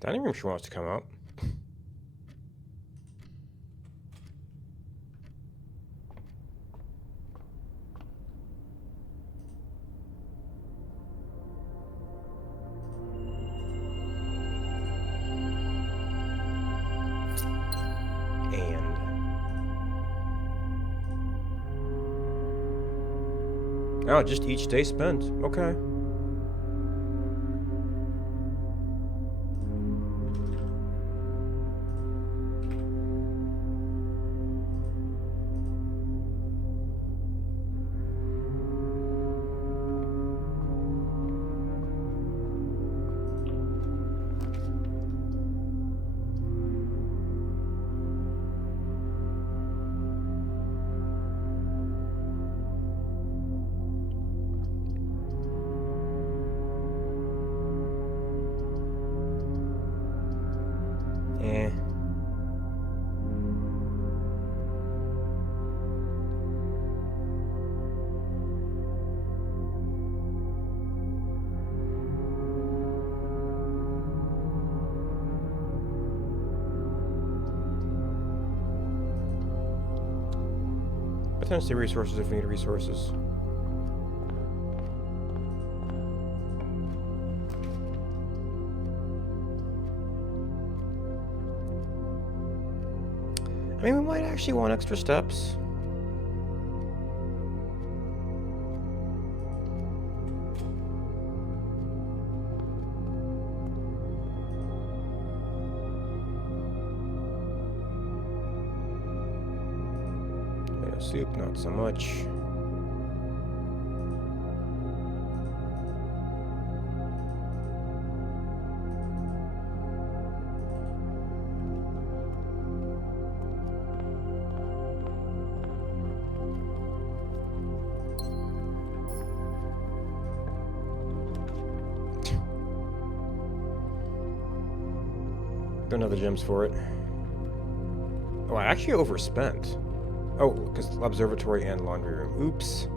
Dining room, she wants to come out. Oh, just each day spent. Okay. Eh. Potentially resources if we need resources. I mean, we might actually want extra steps. Yeah, soup, not so much. Got another gems for it. Oh, I actually overspent. Oh, because observatory and laundry room. Oops.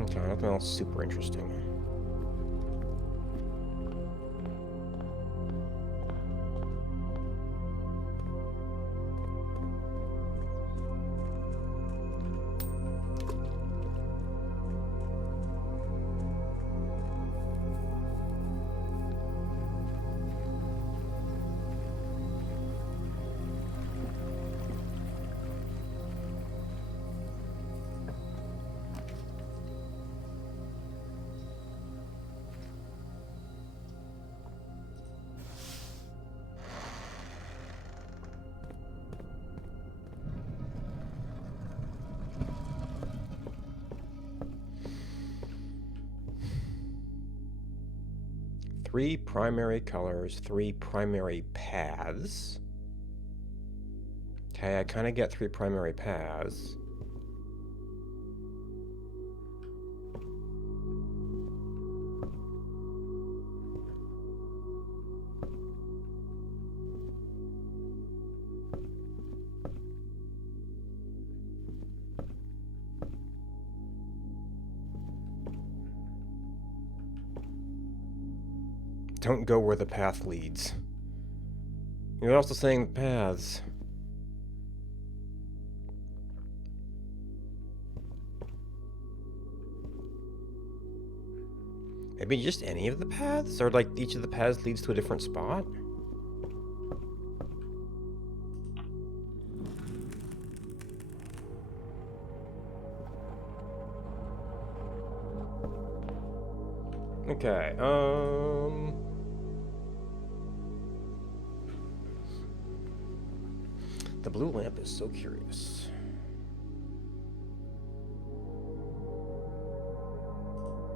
Okay, nothing else super interesting. Three primary colors, three primary paths. Okay, I kind of get three primary paths. Don't go where the path leads. You're also saying paths. Maybe just any of the paths? Or like each of the paths leads to a different spot? Okay, the blue lamp is so curious.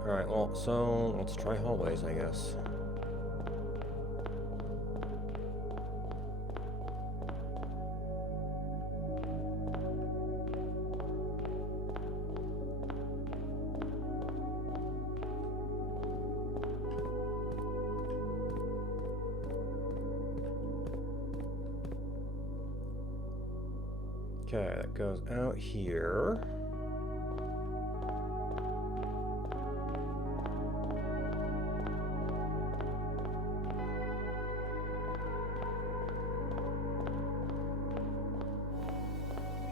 Alright, well, so let's try hallways, I guess. Okay, that goes out here.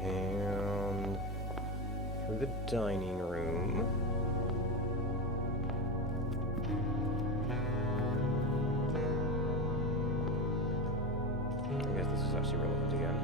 And through the dining room. I guess this is actually relevant again.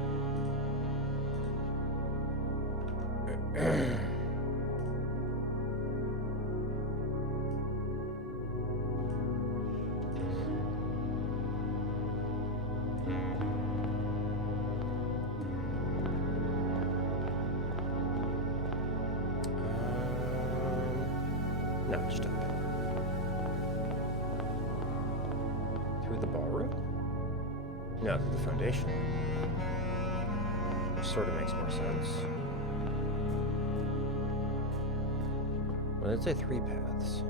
No, just up. Through the ballroom? No, through the foundation. Which sort of makes more sense. Well, let's say 3 paths.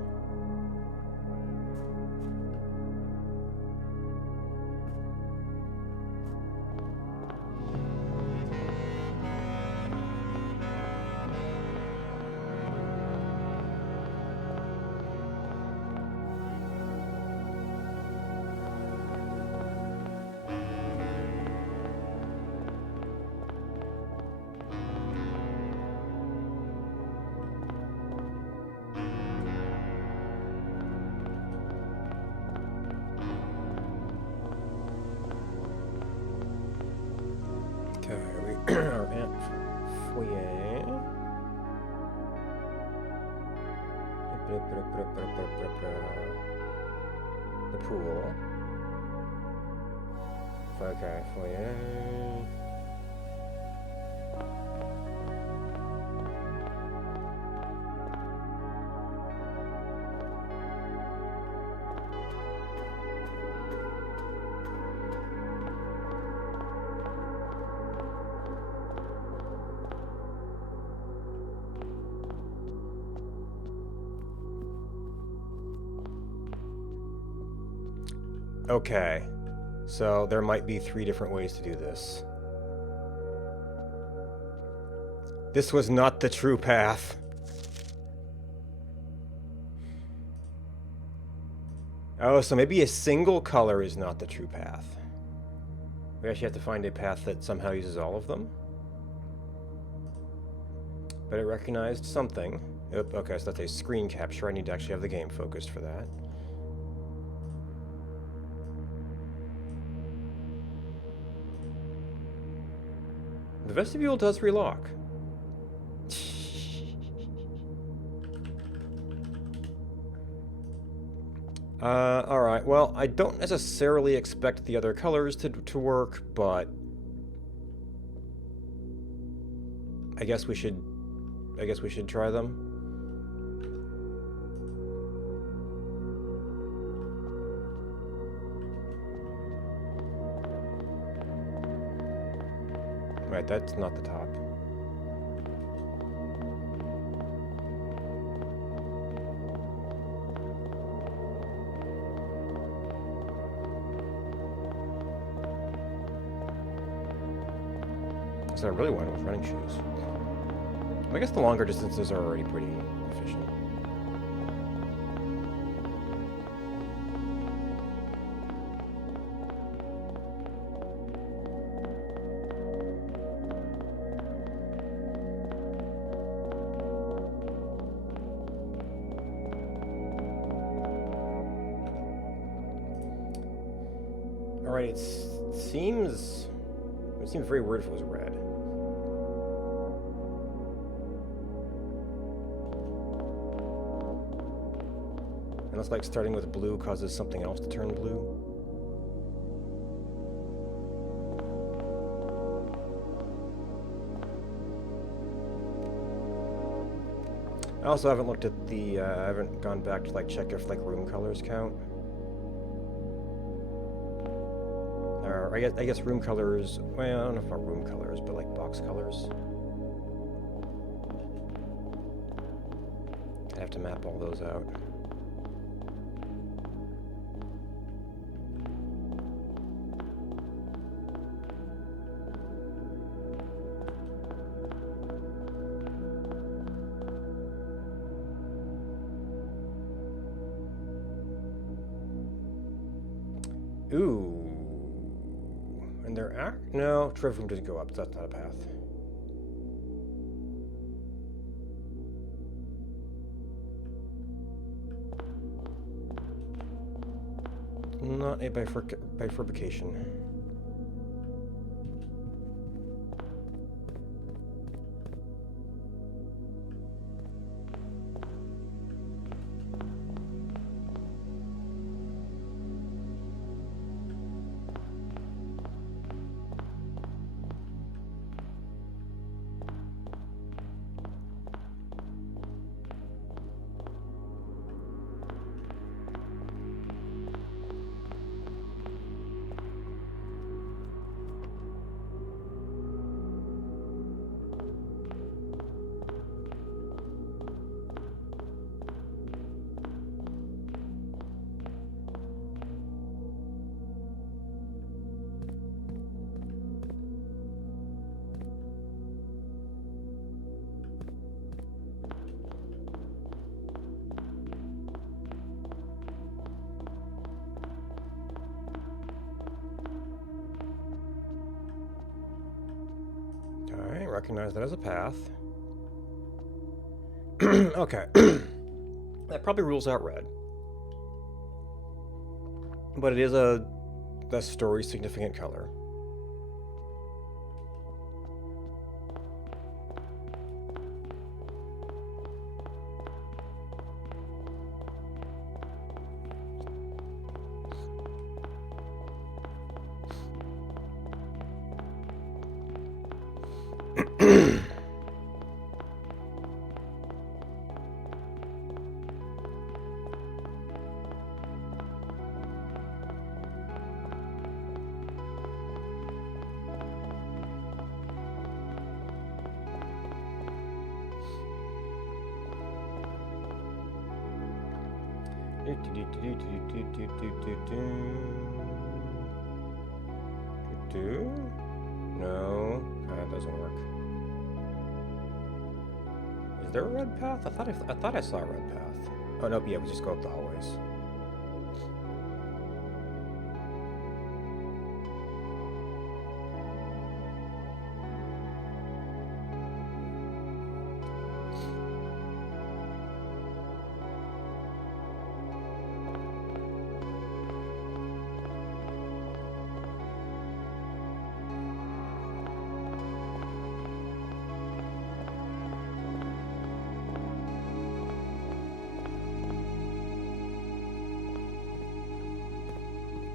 Our ant foyer. The pool. Okay, foyer. Okay, so there might be 3 different ways to do this. This was not the true path. Oh, so maybe a single color is not the true path. We actually have to find a path that somehow uses all of them. But it recognized something. Oop, okay, so that's a screen capture. I need to actually have the game focused for that. The vestibule does relock. Alright, well, I don't necessarily expect the other colors to work, but I guess we should try them. Right, that's not the top. So I really wanted with running shoes. I guess the longer distances are already pretty efficient. Alright, it seems very weird if it was red. Unless, like, starting with blue causes something else to turn blue. I also haven't looked at the, I haven't gone back to, like, check if, like, room colors count. Or, I guess room colors, well, I don't know if about room colors, but, like, box colors. I have to map all those out. Ooh. And they're no, trophy room didn't go up. That's not a path. Not a bifurcation. Alright, recognize that as a path. Okay. That probably rules out red. But it is a story significant color. No, that doesn't work. Is there a red path? I thought I saw a red path. Oh no, yeah, we just go up the hallways.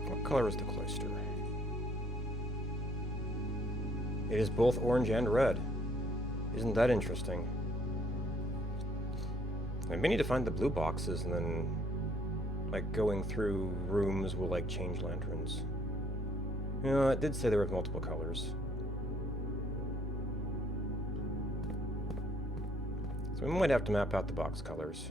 What color is the cloister? It is both orange and red. Isn't that interesting? I may need to find the blue boxes and then, like, going through rooms will, like, change lanterns. You know, it did say there were multiple colors. So we might have to map out the box colors.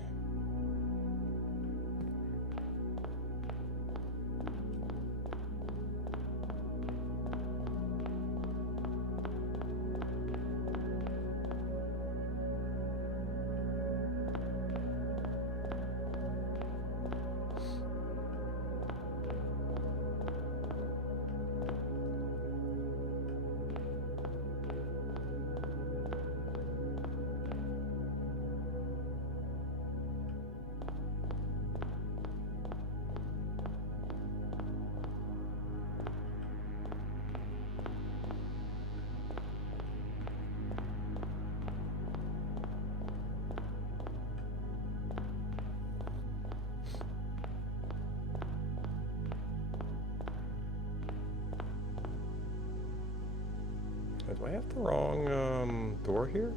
Do I have the wrong door here?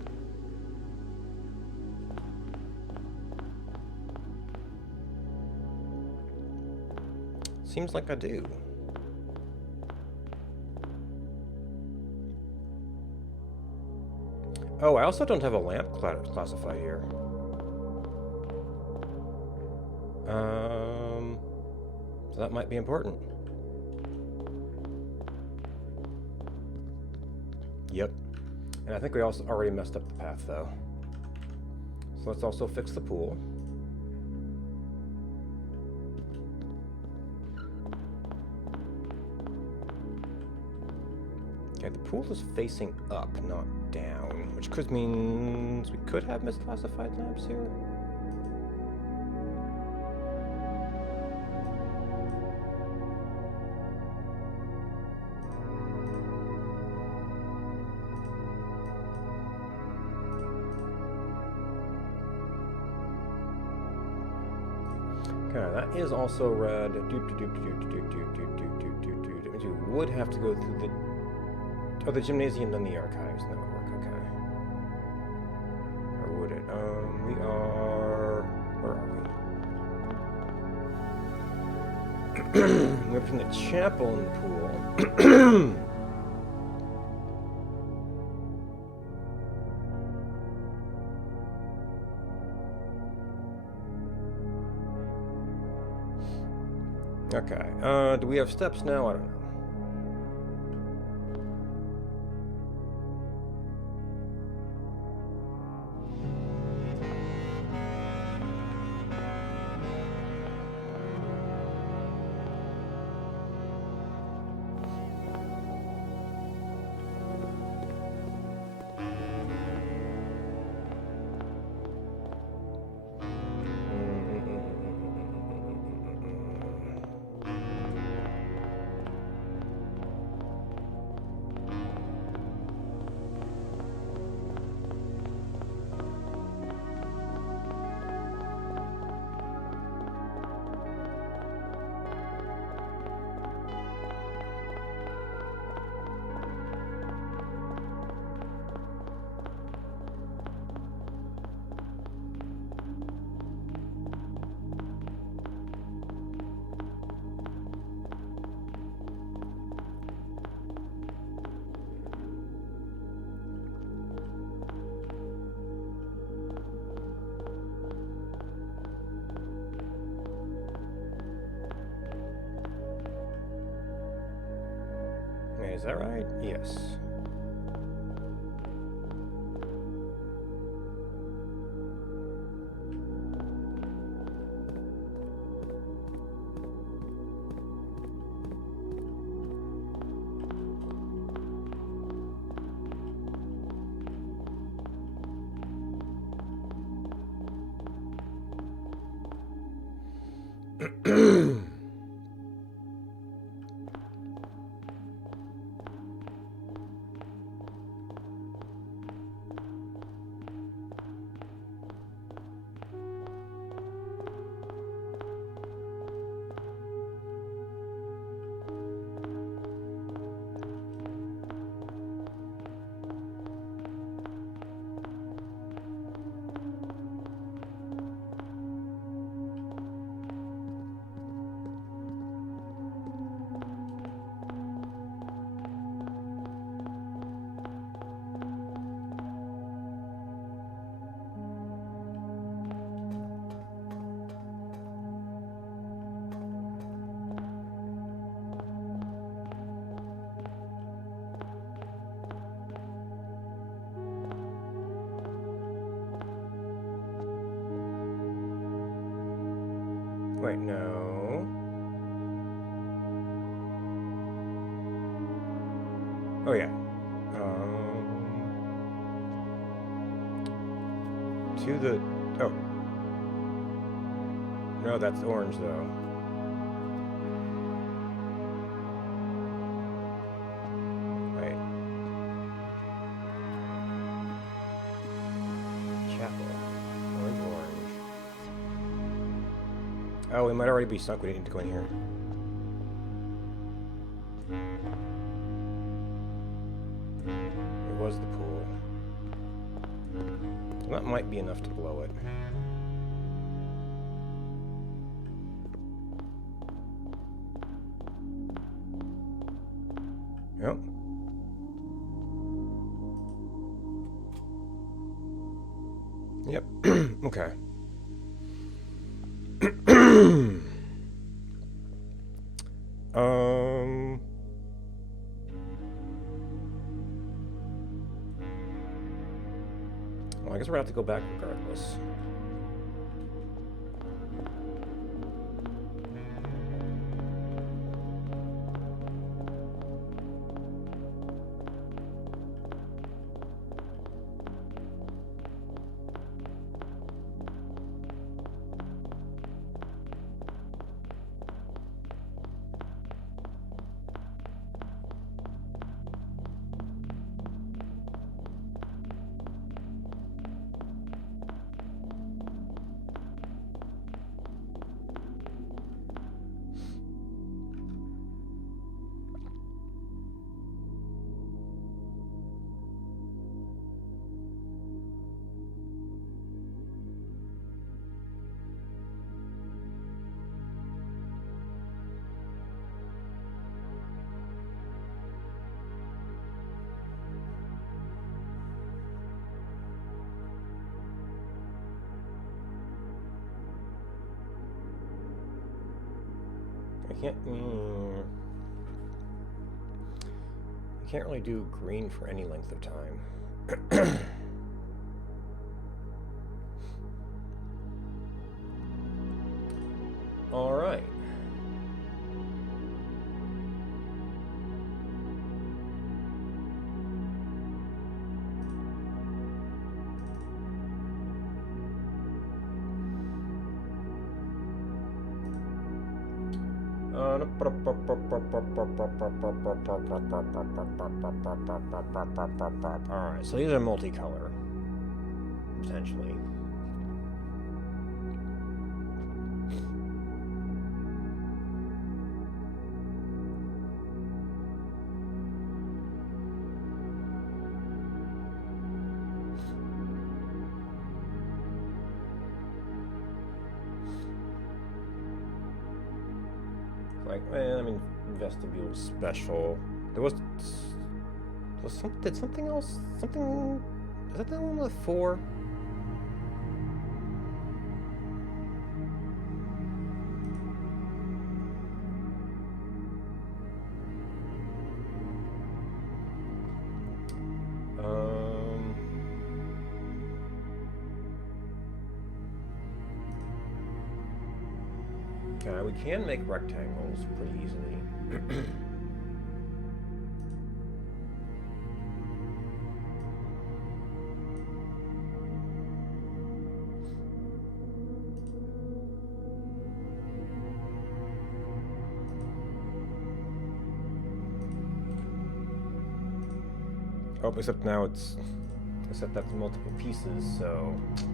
Seems like I do. Oh, I also don't have a lamp classified here. So that might be important. Yep. And I think we also already messed up the path, though. So let's also fix the pool. Okay, the pool is facing up, not down, which could means we could have misclassified lamps here. Okay, that is also red. That means we would have to go through the... Oh, the gymnasium, then the archives. That would work, okay. Or would it? We are... Where are we? We're between the chapel and the pool. Okay, do we have steps now? I don't know. Is that right? Yes. Wait, no. Oh, yeah. To the... Oh. No, that's orange, though. Right. Chapel. Orange. Oh, we might already be sunk. We didn't need to go in here. It was the pool. So that might be enough to blow it. Yep. Yep. Okay. Well, I guess we're gonna have to go back regardless. can't. You can't really do green for any length of time. All right. Alright, so these are multicolor, potentially. Like, I mean, vestibule special. There was did something else? Something, is that the one with 4? We can make rectangles pretty easily. Oh, except now it's, except that's multiple pieces, so it's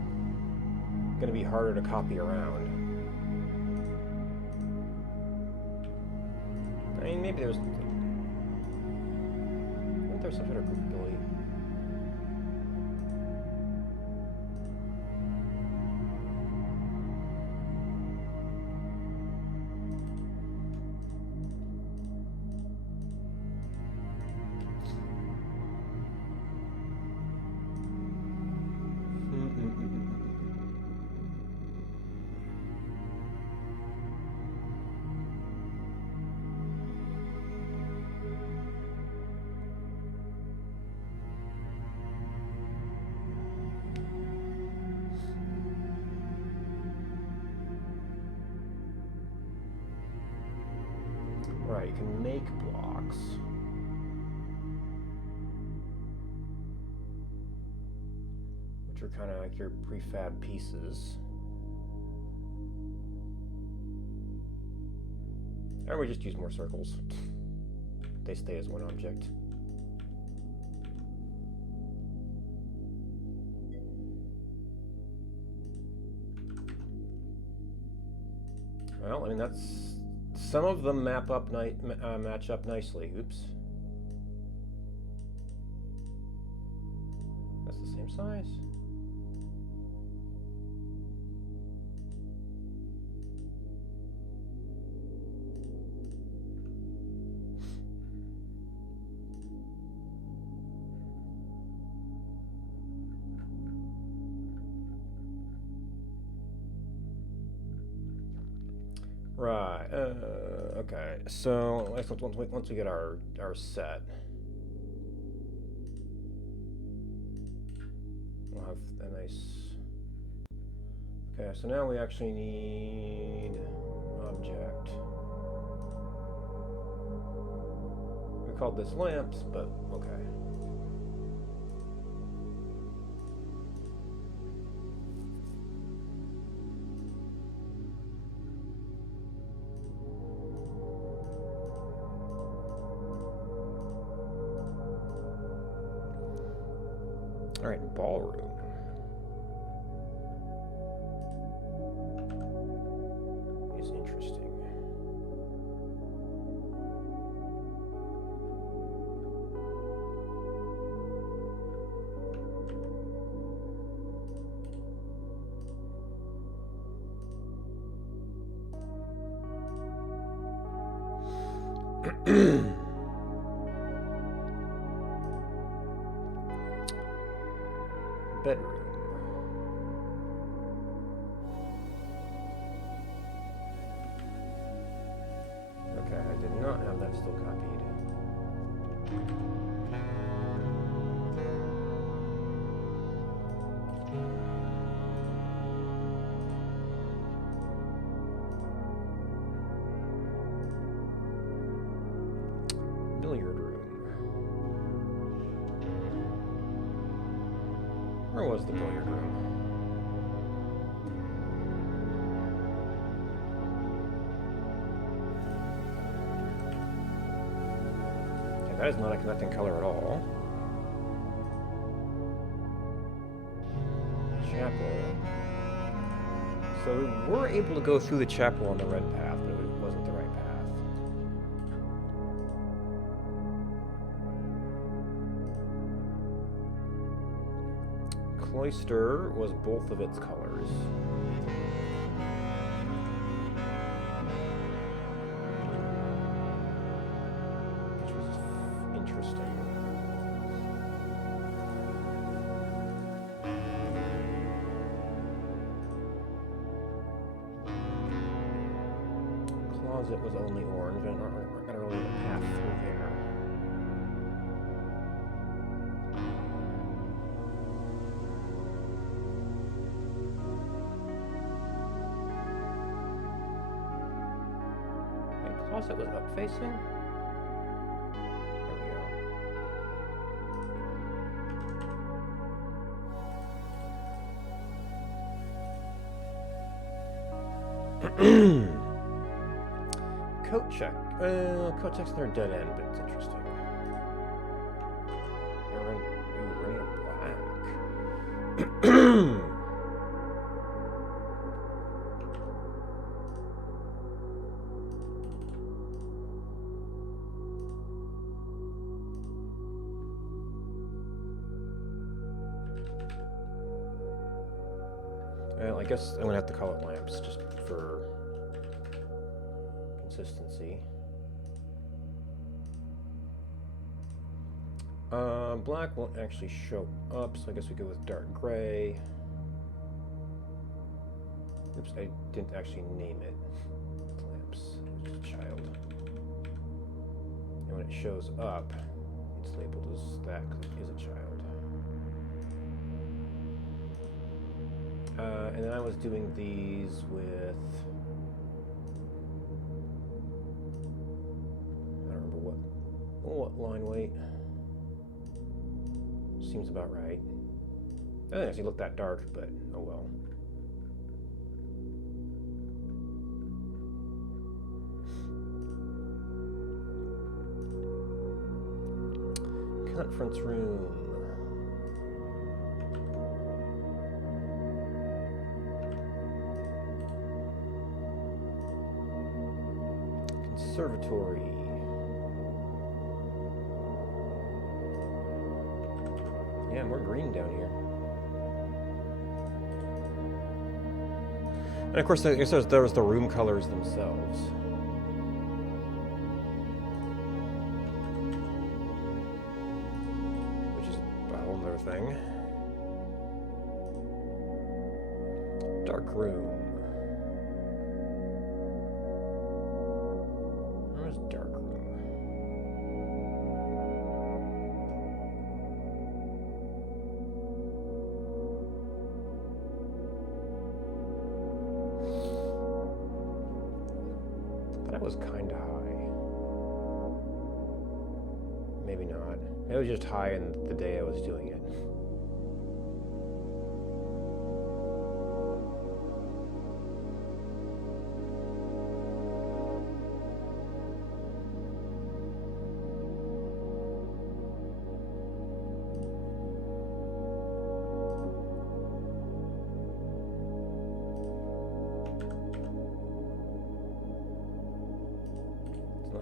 gonna be harder to copy around. I mean, maybe there's, I think there's some sort of groupability. Right, you can make blocks. Which are kind of like your prefab pieces. Or we just use more circles. They stay as one object. Well, I mean, that's... Some of them match up nicely. Oops. That's the same size. Right. Okay. So once we get our set, we'll have a nice. Okay. So now we actually need object. We called this lamps, but okay. All right, ballroom. Is interesting. Bedroom. Okay, I did not have that still copied. Billiard room. Where was the billiard room? Okay, that is not a connecting color at all. Chapel. So we were able to go through the chapel on the red path, but it wasn't the right path. Cloister was both of its colors. Which was interesting. Closet was only orange, and not really a path through there. And closet was up facing? There we go. Coat check. Coat check's their dead end, but it's interesting. We're in black. Well, I guess I'm gonna have to call it lamps just for consistency. Black won't actually show up, so I guess we go with dark gray. Oops, I didn't actually name it. Lamps. It was just a child. And when it shows up, it's labeled as that because it is a child. And then I was doing these with... I don't remember what line weight. Seems about right. It doesn't actually look that dark, but oh well. Conference room. Conservatory. Yeah, more green down here. And of course, I guess there was the room colors themselves. Which is a whole other thing. Dark room. Where's dark room? That was kind of high. Maybe not. It was just high in the day I was doing it.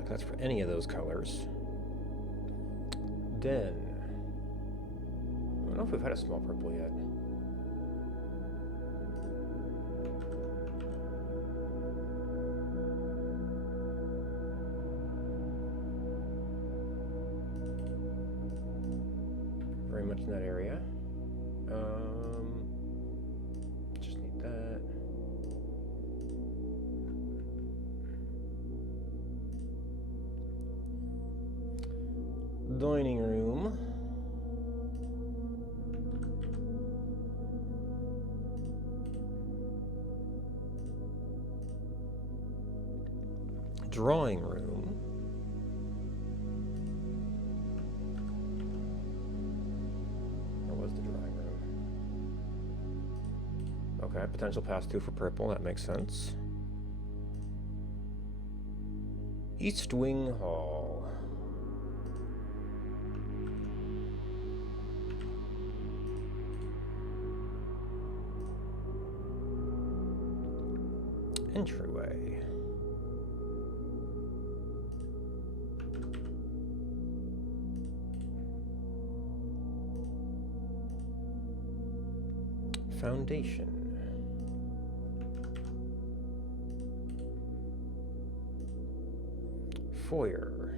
That's for any of those colors. Den. I don't know if we've had a small purple yet. Very much in that area. Just need that. dining room. Drawing room. Where was the drawing room? Okay, potential pass-through for purple, that makes sense. East Wing Hall. Entryway. Foundation. Foyer.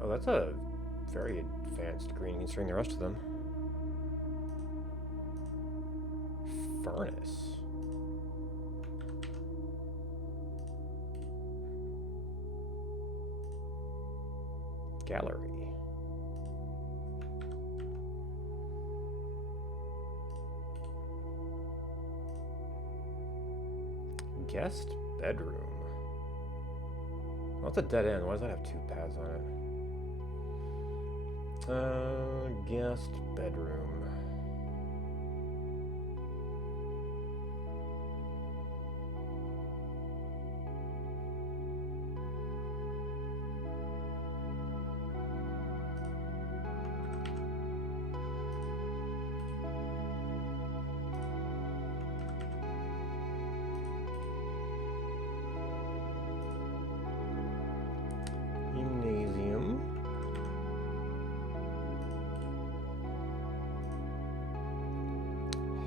Oh, that's a very advanced green considering the rest of them. Furnace. Gallery. Guest bedroom. Well, it's a dead end. Why does that have two paths on it? Guest bedroom. Gymnasium.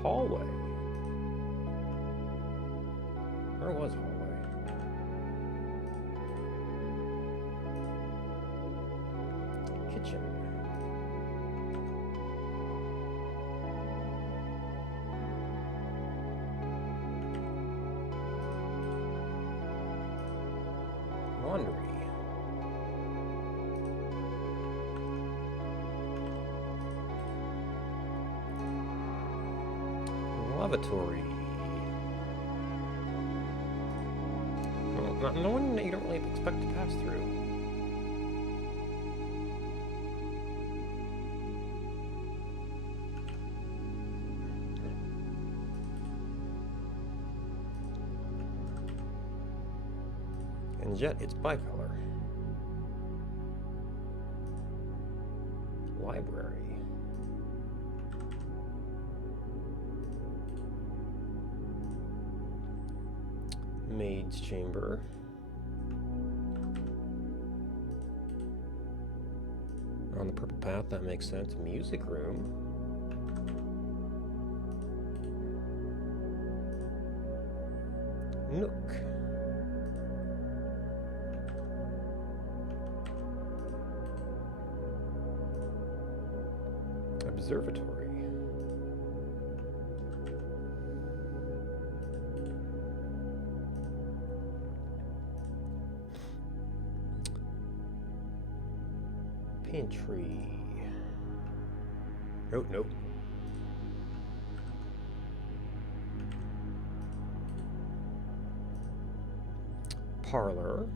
Hallway. Where was hallway? Kitchen. Laundry. Lavatory. Well, no one that you don't really expect to pass through. And yet it's bicolor. Library. Maid's chamber. On the purple path, that makes sense. Music room. Nook. Observatory. Pantry. Oh, nope. Parlor.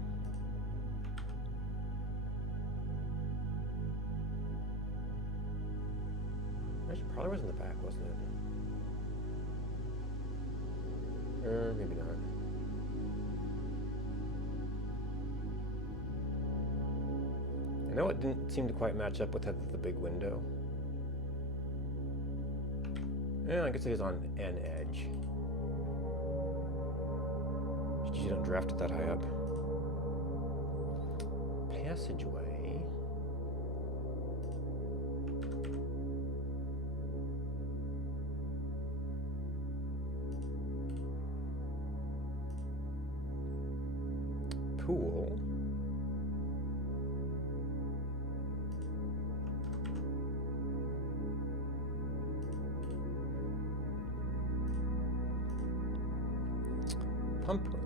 Actually, parlor was in the back, wasn't it? Maybe not. I know it didn't seem to quite match up with the big window. Yeah, I guess it is on an edge. You don't draft it that high up. Passageway. Pool. Pump room.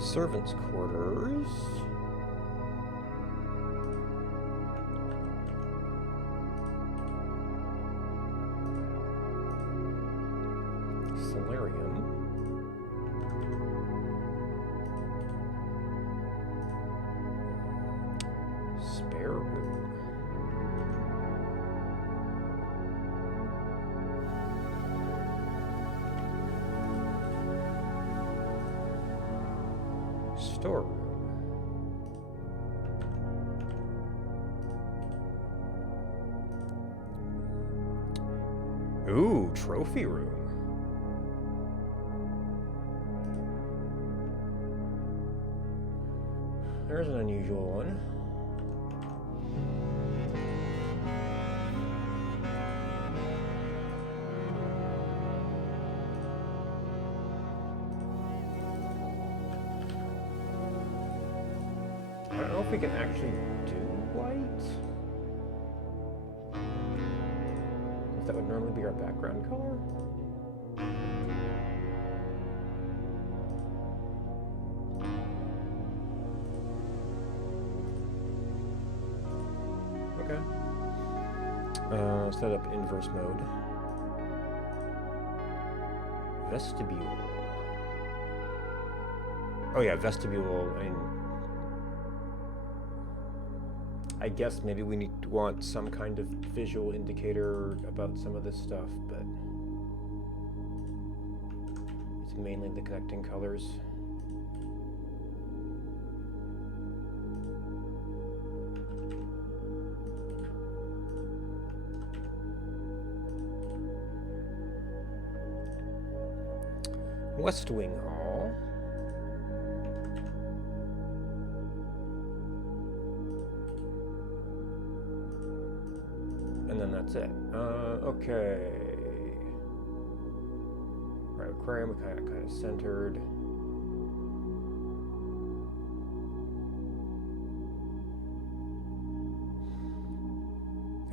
Servants' quarters. Solarium. Spare room. Storeroom. Ooh, trophy room. There's an unusual one. I don't know if we can actually do white. If that would normally be our background color. Okay. Set up inverse mode. Vestibule. Oh yeah, vestibule. I guess maybe we want some kind of visual indicator about some of this stuff, but it's mainly the connecting colors. West Wing Hall. And then that's it. Okay. Right, aquarium kind of centered.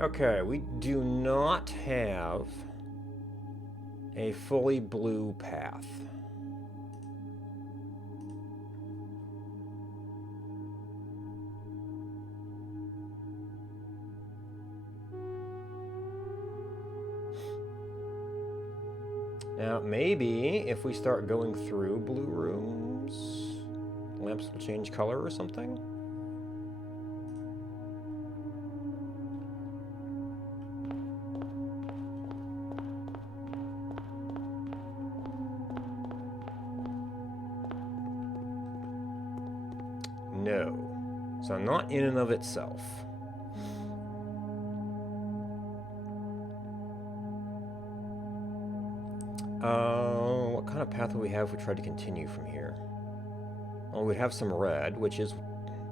Okay, we do not have a fully blue path. Now, maybe if we start going through blue rooms, lamps will change color or something? No. So not in and of itself. What kind of path would we have if we tried to continue from here? Well, we'd have some red, which is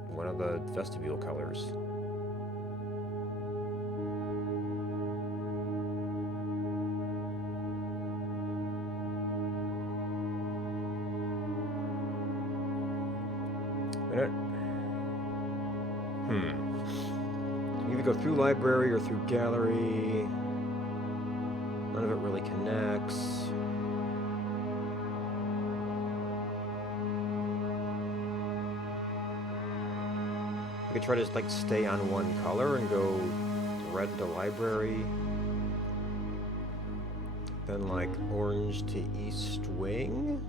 one of the vestibule colors. You either go through library or through gallery. None of it really connects. We could try to just like stay on one color and go red to library. Then like orange to East Wing.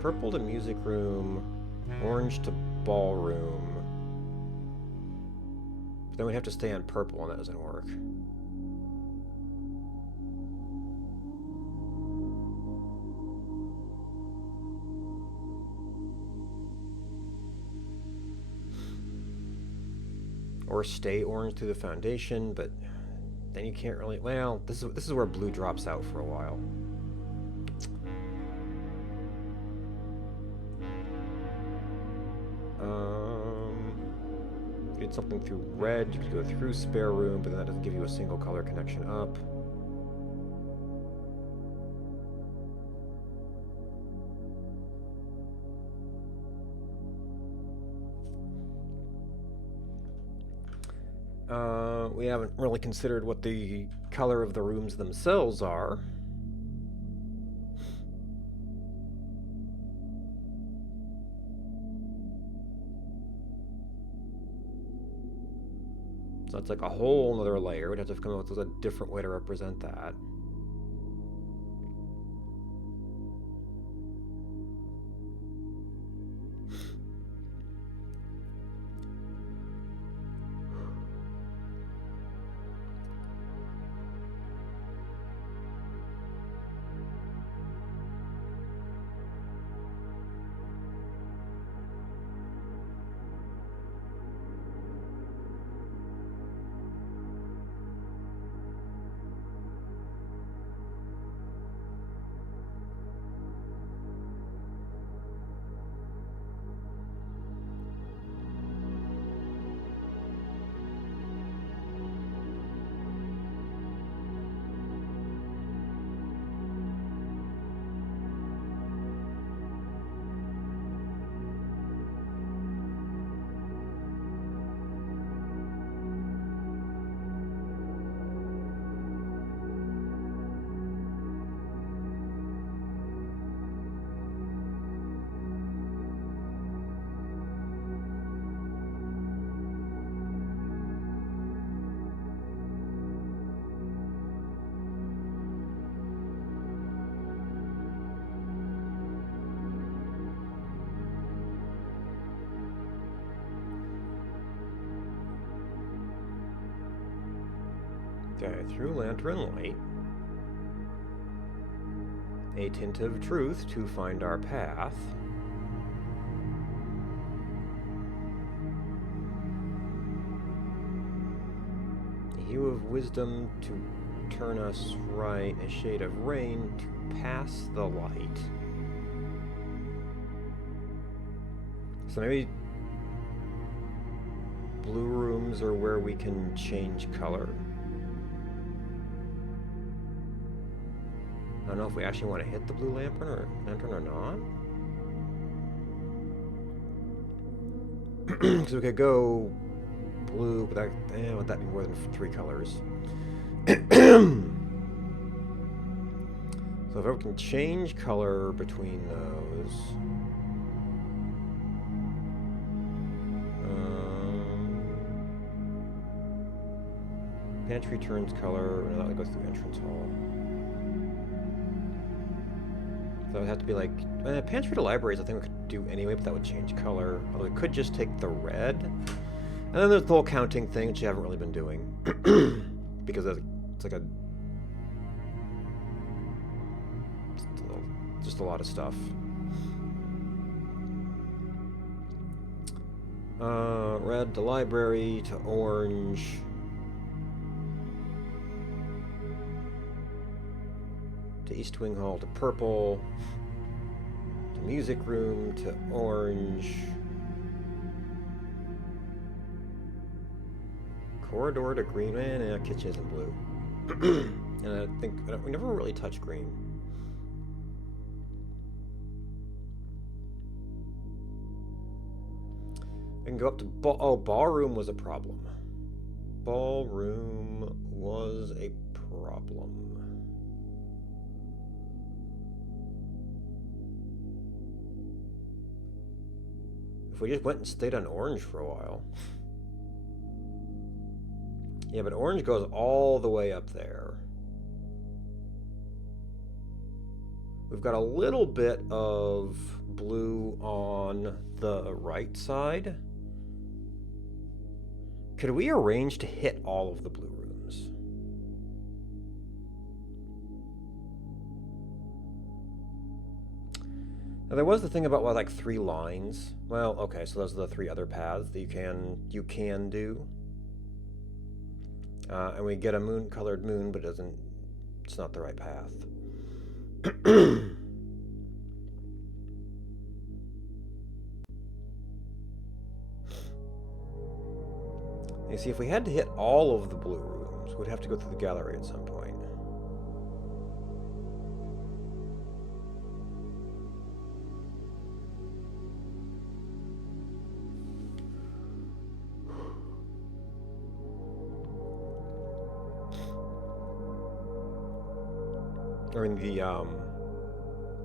Purple to music room, orange to ballroom. But then we'd have to stay on purple and that doesn't work. Or stay orange through the foundation, but then you can't really, well, this is where blue drops out for a while. You did something through red, you could go through spare room, but then that doesn't give you a single color connection up. We haven't really considered what the color of the rooms themselves are. So that's like a whole other layer. We'd have to come up with a different way to represent that. Okay, through lantern light, a tint of truth to find our path. A hue of wisdom to turn us right, a shade of rain to pass the light. So maybe blue rooms are where we can change color. I don't know if we actually want to hit the blue lantern or not. Because we could go blue, but would that be more than 3 colors? So if we can change color between those. Pantry turns color, and that goes through entrance hall. So it would have to be like, pantry to library is a thing we could do anyway, but that would change color. Although we could just take the red. And then there's the whole counting thing, which you haven't really been doing. Because it's like just a lot of stuff. Red to library to orange. To East Wing Hall to purple, to music room to orange, corridor to green, and kitchen isn't blue. And I think we never really touch green. We can go up to ballroom was a problem. Ballroom was a problem. We just went and stayed on orange for a while. Yeah, but orange goes all the way up there. We've got a little bit of blue on the right side. Could we arrange to hit all of the blue rooms? Now, there was the thing about, like 3 lines. Well, okay, so those are the 3 other paths that you can do. And we get a moon-colored moon, but it's not the right path. You see, if we had to hit all of the blue rooms, we'd have to go through the gallery at some point. I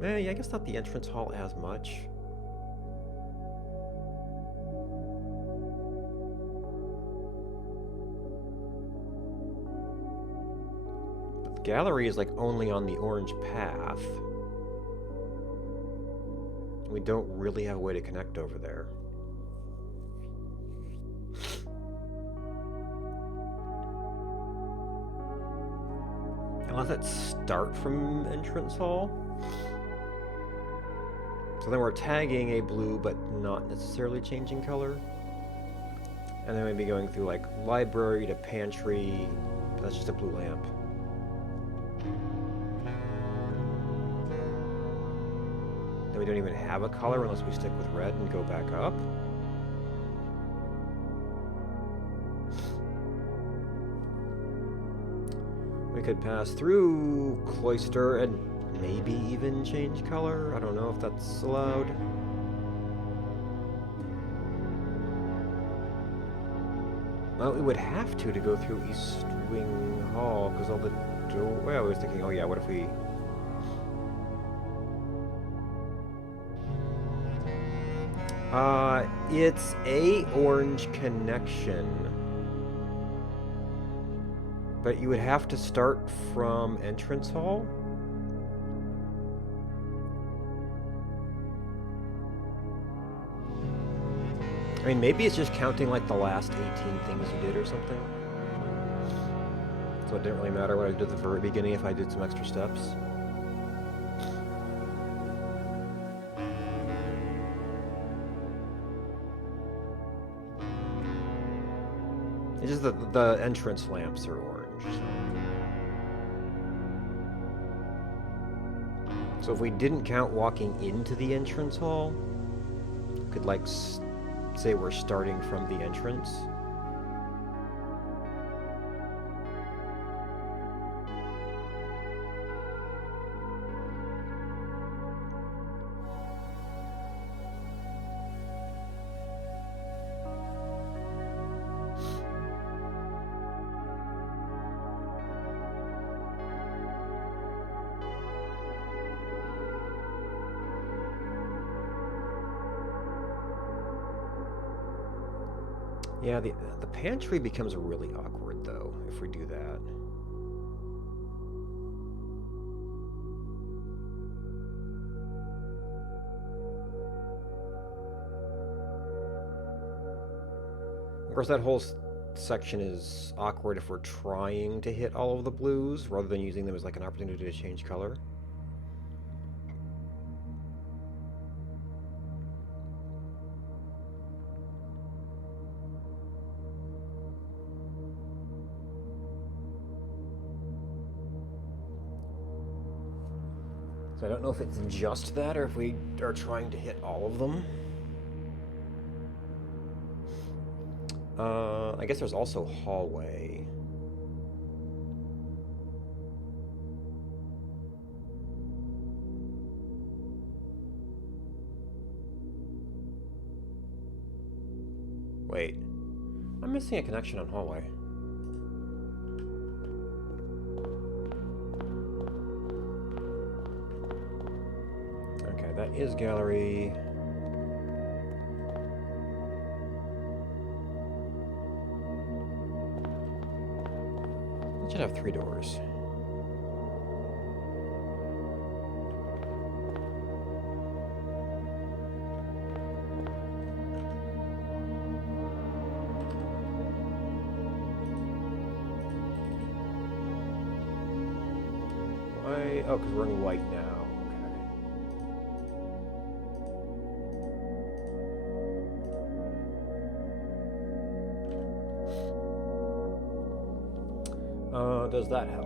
mean, yeah, I guess not the entrance hall as much. gallery is like only on the orange path. We don't really have a way to connect over there. Unless it start from entrance hall. So then we're tagging a blue, but not necessarily changing color. And then we'd be going through like library to pantry. That's just a blue lamp. Then we don't even have a color unless we stick with red and go back up. We could pass through cloister and maybe even change color. I don't know if that's allowed. Well, we would have to go through East Wing Hall because all the door. Well, I was thinking, oh yeah, what if we? It's a orange connection. But you would have to start from entrance hall. I mean, maybe it's just counting like the last 18 things you did or something. So it didn't really matter what I did at the very beginning if I did some extra steps. It's just that the entrance lamps are orange. So if we didn't count walking into the entrance hall, we could like say we're starting from the entrance. Yeah, the pantry becomes really awkward, though, if we do that. Of course, that whole section is awkward if we're trying to hit all of the blues, rather than using them as like an opportunity to change color. So I don't know if it's just that or if we are trying to hit all of them. I guess there's also hallway. Wait, I'm missing a connection on hallway. Okay, that is gallery. It should have 3 doors. Why? Oh, because we're in white now. Does that help?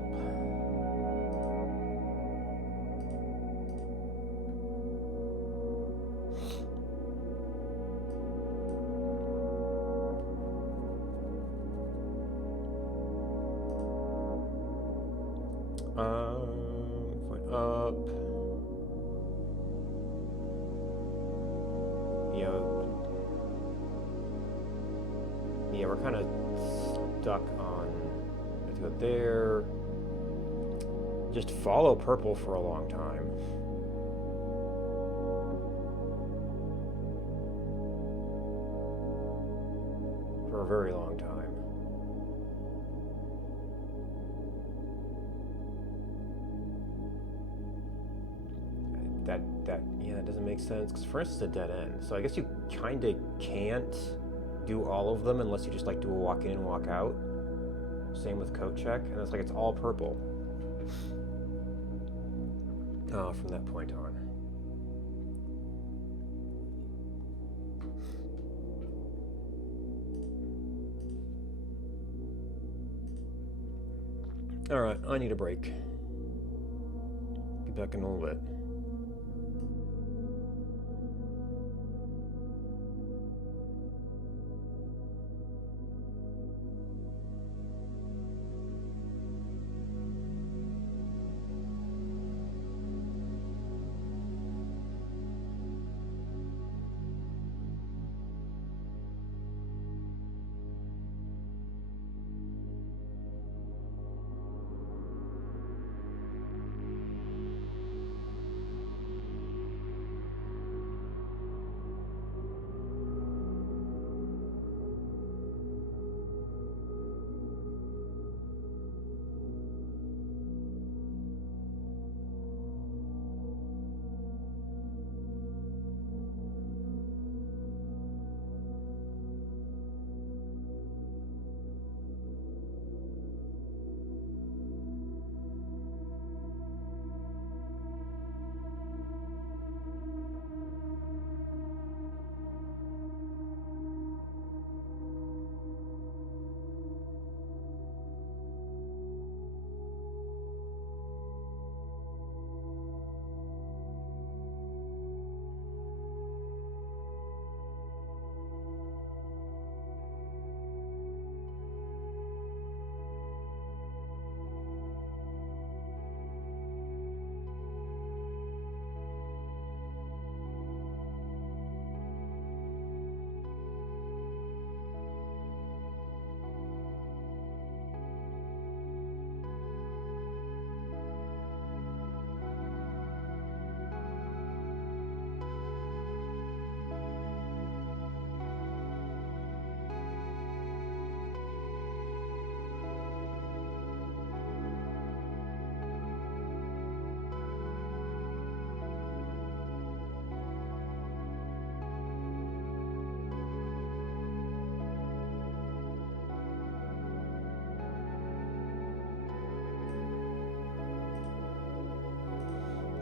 Point up. Yeah, we're kind of stuck on. Let's go there. Just follow purple for a long time. For a very long time. Yeah, that doesn't make sense. Because first it's a dead end, so I guess you kind of can't do all of them unless you just like do a walk in and walk out. Same with coat check, and it's like it's all purple. From that point on. Alright, I need a break. Be back in a little bit.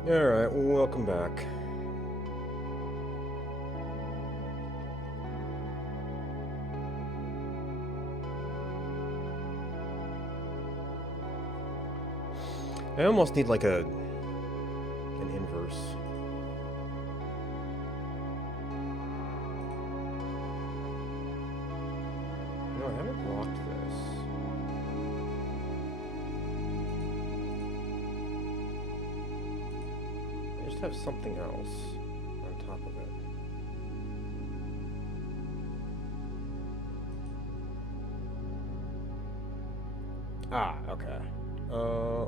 Alright, welcome back. I almost need like an inverse. No, I haven't locked this. I just have something else on top of it. Ah, okay.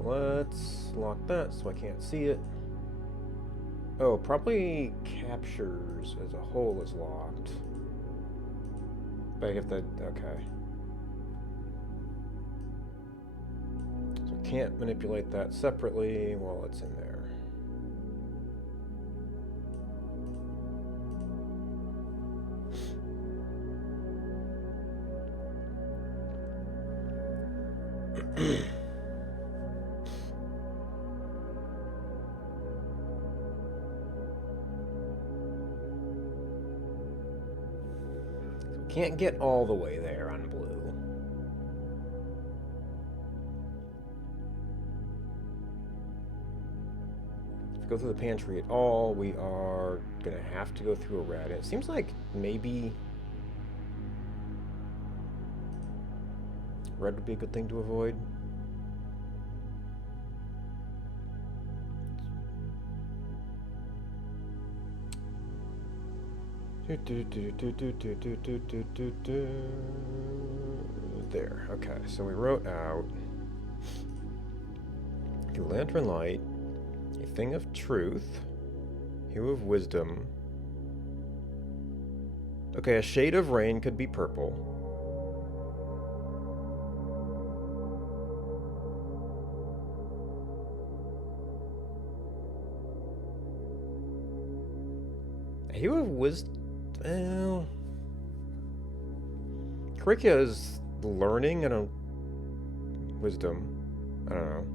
Let's lock that so I can't see it. Oh, probably captures as a whole is locked. But I have to, okay. So I can't manipulate that separately while it's in there. Can't get all the way there on blue. If we go through the pantry at all, we are gonna have to go through a red. It seems like maybe red would be a good thing to avoid. There. Okay, so we wrote out a lantern light, a thing of truth, hue of wisdom. Okay, a shade of rain could be purple. Hue of Wisdom. Caricia is learning and wisdom. I don't know.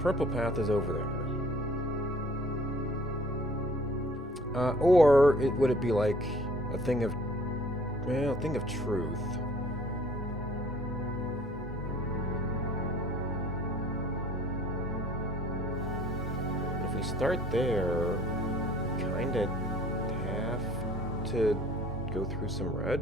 Purple path is over there. Or would it be like a thing of, well, a thing of truth? If we start there, kind of have to go through some red.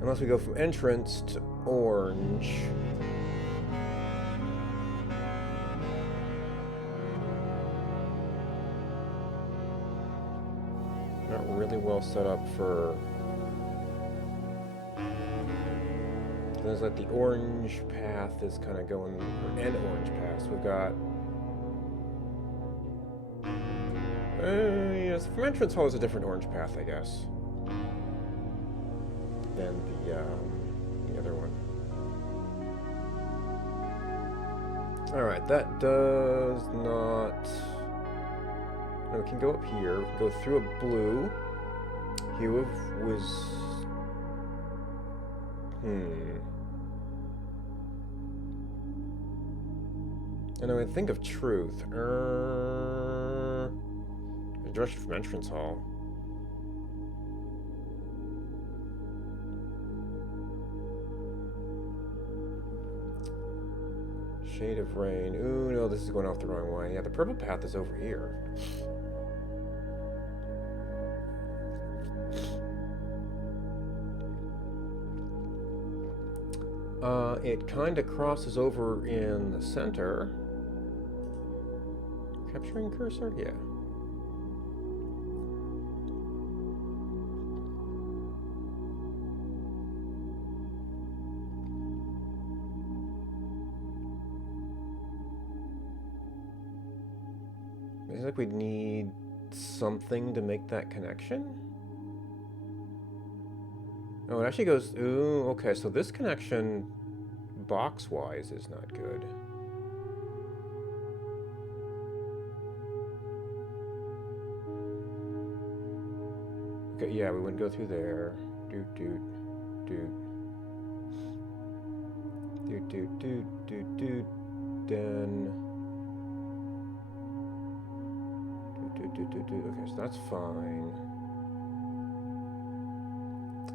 Unless we go from entrance to orange. Not really well set up for... There's like the orange path is kind of going, or an orange path. So we've got... yes, from entrance hall is a different orange path, I guess, than the other one. Alright, that does not... No, we can go up here, go through a blue. Hue of And I would think of truth. Direction from entrance hall. Shade of rain. Ooh, no, this is going off the wrong way. Yeah, the purple path is over here. It kind of crosses over in the center. Capturing cursor? Yeah. It seems like we'd need something to make that connection. Oh, it actually goes... Ooh, okay, so this connection, box-wise, is not good. Okay, yeah, we wouldn't go through there. Doot, doot, doot. Doot, doot, doot, doot, doot. Then... Doot, doot, doot, doot. Okay, so that's fine.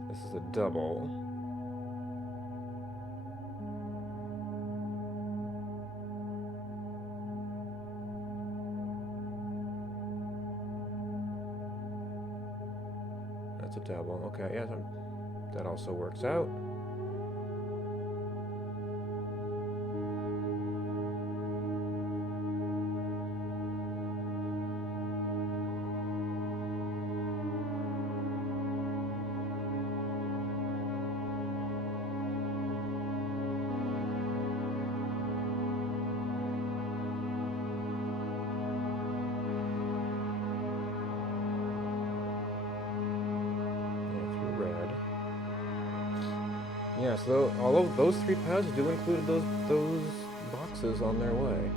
This is a double. That's a double. Okay, yeah, that also works out. Yeah, so all of those three paths do include those boxes on their way.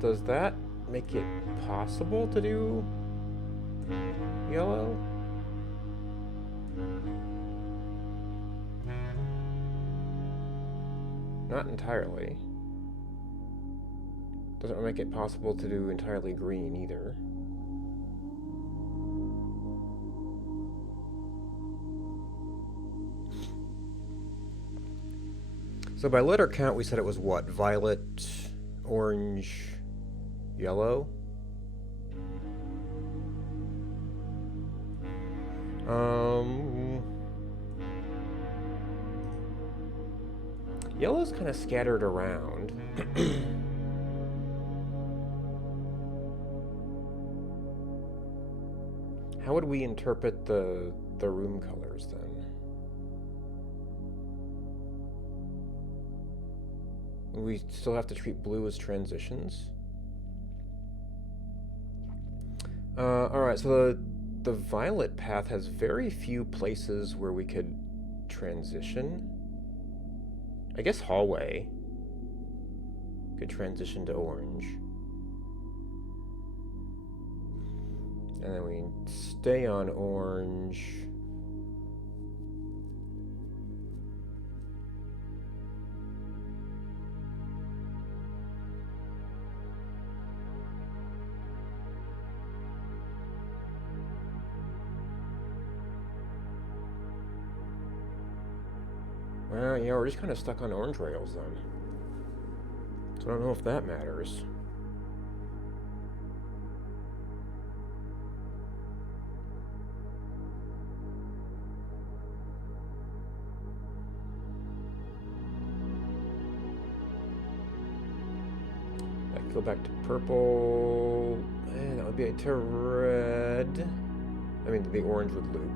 Does that make it possible to do yellow? Not entirely. Doesn't make it possible to do entirely green either. So by letter count, we said it was what? Violet, orange, yellow? Yellow's kind of scattered around. How would we interpret the room colors then? We still have to treat blue as transitions. Alright, so the violet path has very few places where we could transition. I guess hallway could transition to orange. And then we stay on orange. Well, yeah, we're just kind of stuck on orange rails then. So I don't know if that matters. I could go back to purple, and that would be to red. I mean, the orange would loop.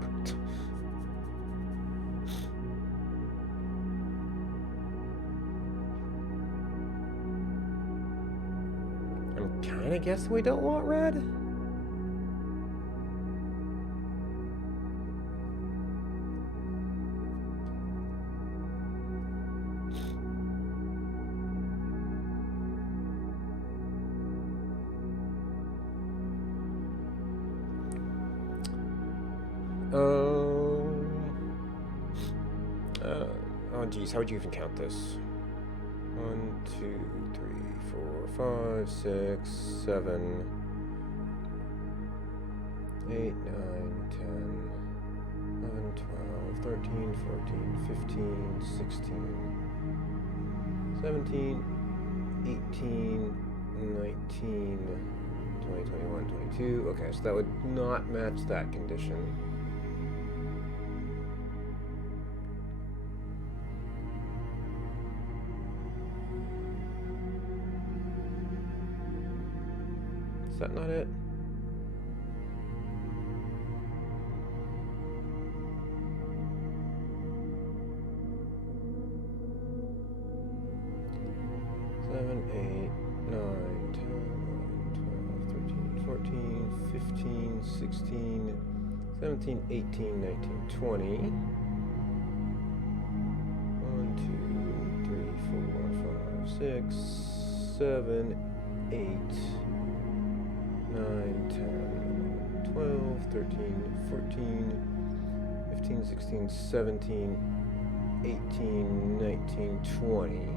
I'm kind of guessing we don't want red. Oh geez, how would you even count this? 1, 2, 3, 4, 5, 6, 7, 8, 9, 10, 11, 12, 13, 14, 15, 16, 17, 18, 19, 20, 21, 22. Okay, so that would not match that condition. Is that not it? Seven, 8, 9, 10, 11, 12, 13, 14, 15, 16, 17, 18, 19, 20. 1, 2, 3, 4, 5, 6, 7, 8, 9, 10, 12, 13, 14, 15, 16, 17, 18, 19, 20.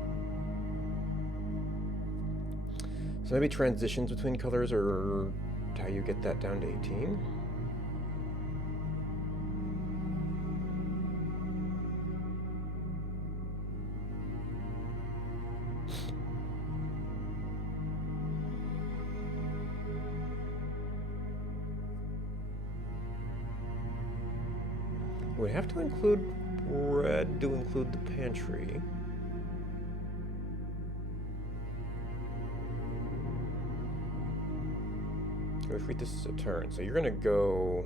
So maybe transitions between colors are how you get that down to 18. We have to include red to include the pantry. We treat this as a turn, so you're gonna go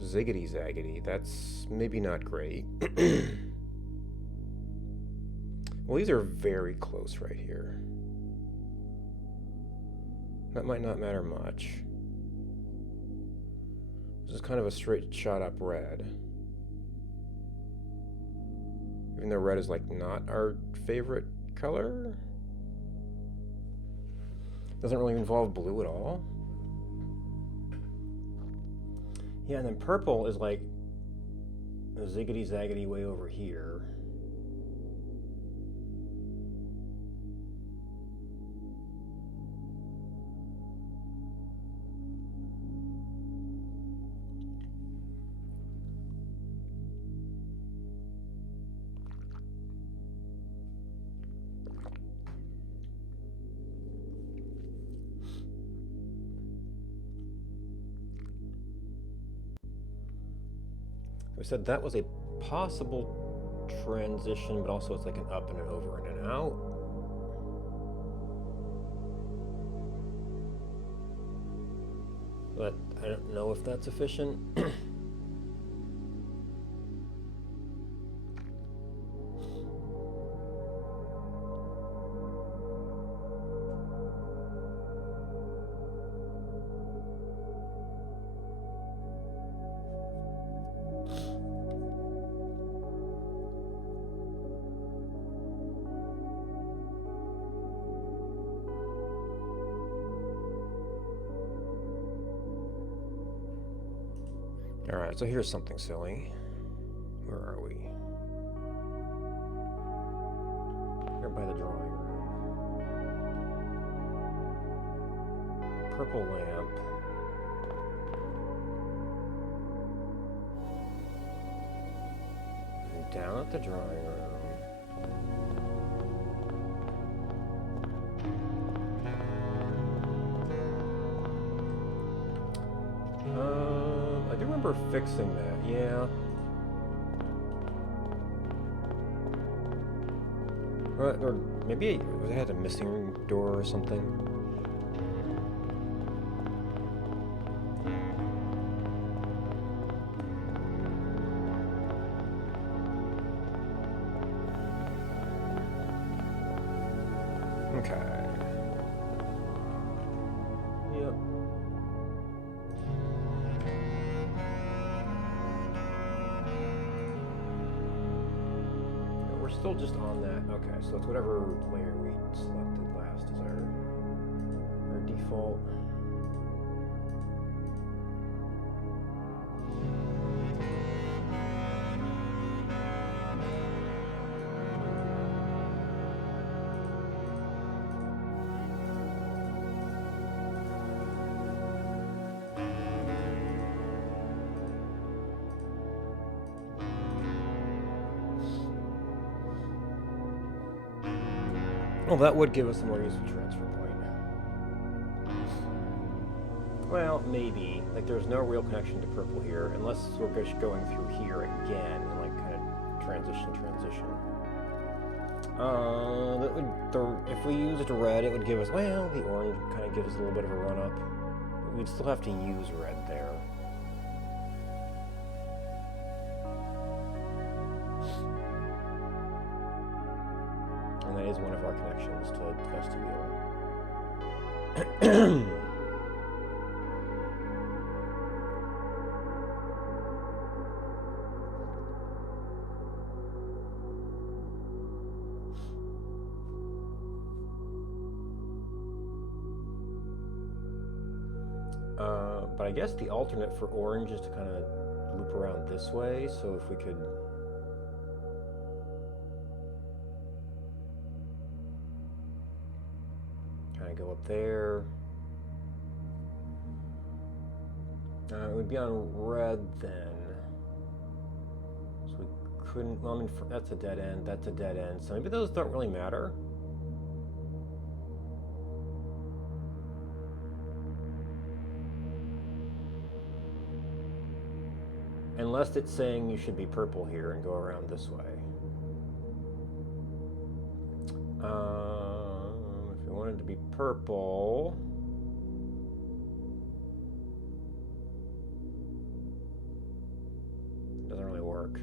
ziggity zaggity. That's maybe not great. Well, these are very close right here. That might not matter much. This is kind of a straight shot up red. Even though red is like not our favorite color. Doesn't really involve blue at all. Yeah, and then purple is like a ziggity zaggity way over here. We said that was a possible transition, but also it's like an up and an over and an out. But I don't know if that's efficient. Alright, so here's something silly. Where are we? Here by the drawing room. Purple lamp. And down at the drawing room. I do remember fixing that, yeah. Or maybe I had a missing door or something. Okay. Yep. We're still just on that. Okay, so it's whatever layer we selected last is our default. Well, that would give us a more useful transfer point. Well, maybe. Like, there's no real connection to purple here, unless we're just going through here again and, like, kind of transition. That would, if we used red, it would give us, well, the orange would kind of give us a little bit of a run-up. We'd still have to use red there. And that is one of our connections to vestibule. But I guess the alternate for orange is to kind of loop around this way, so if we could... kind of go up there. It would be on red then. So we couldn't... Well, I mean, that's a dead end, that's a dead end, so maybe those don't really matter. Unless it's saying you should be purple here and go around this way. If you wanted to be purple... it doesn't really work.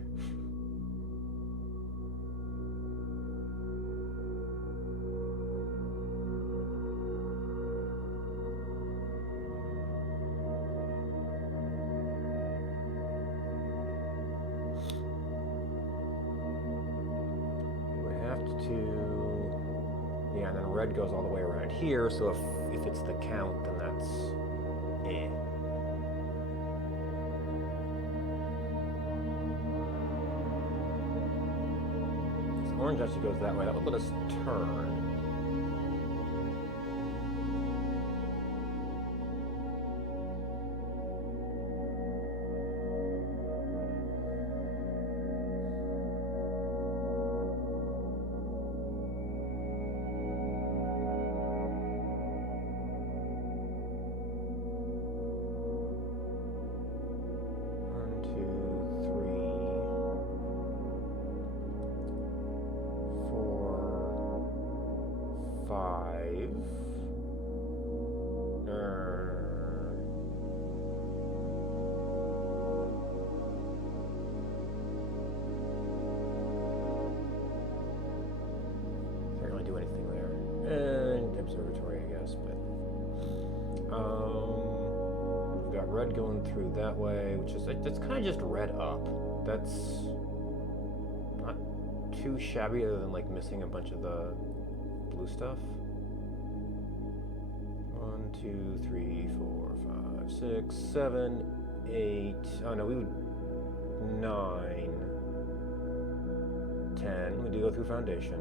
Yeah, and then red goes all the way around here, so if it's the count, then that's So orange actually goes that way. That would let us turn. One, two, three. 5. Can't really do anything there. And observatory, I guess, but we've got red going through that way, which is it's kind of just red up. That's not too shabby, other than like missing a bunch of the blue stuff. 1, 2, 3, 4, 5, 6, 7, 8. Oh no, we would 9, 10. We do go through foundation.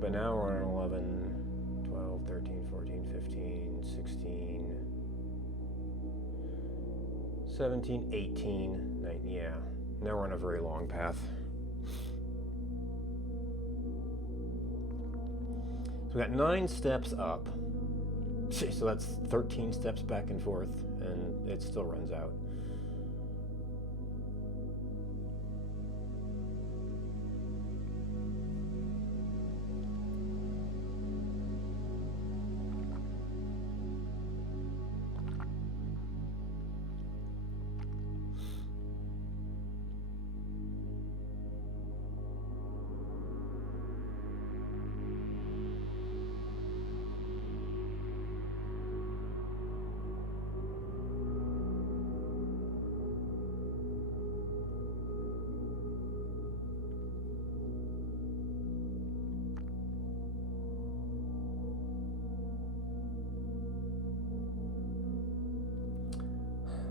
But now we're on 11, 12, 13, 14, 15, 16, 17, 18, 19. Yeah. Now we're on a very long path. So we got 9 steps up. So that's 13 steps back and forth, and it still runs out.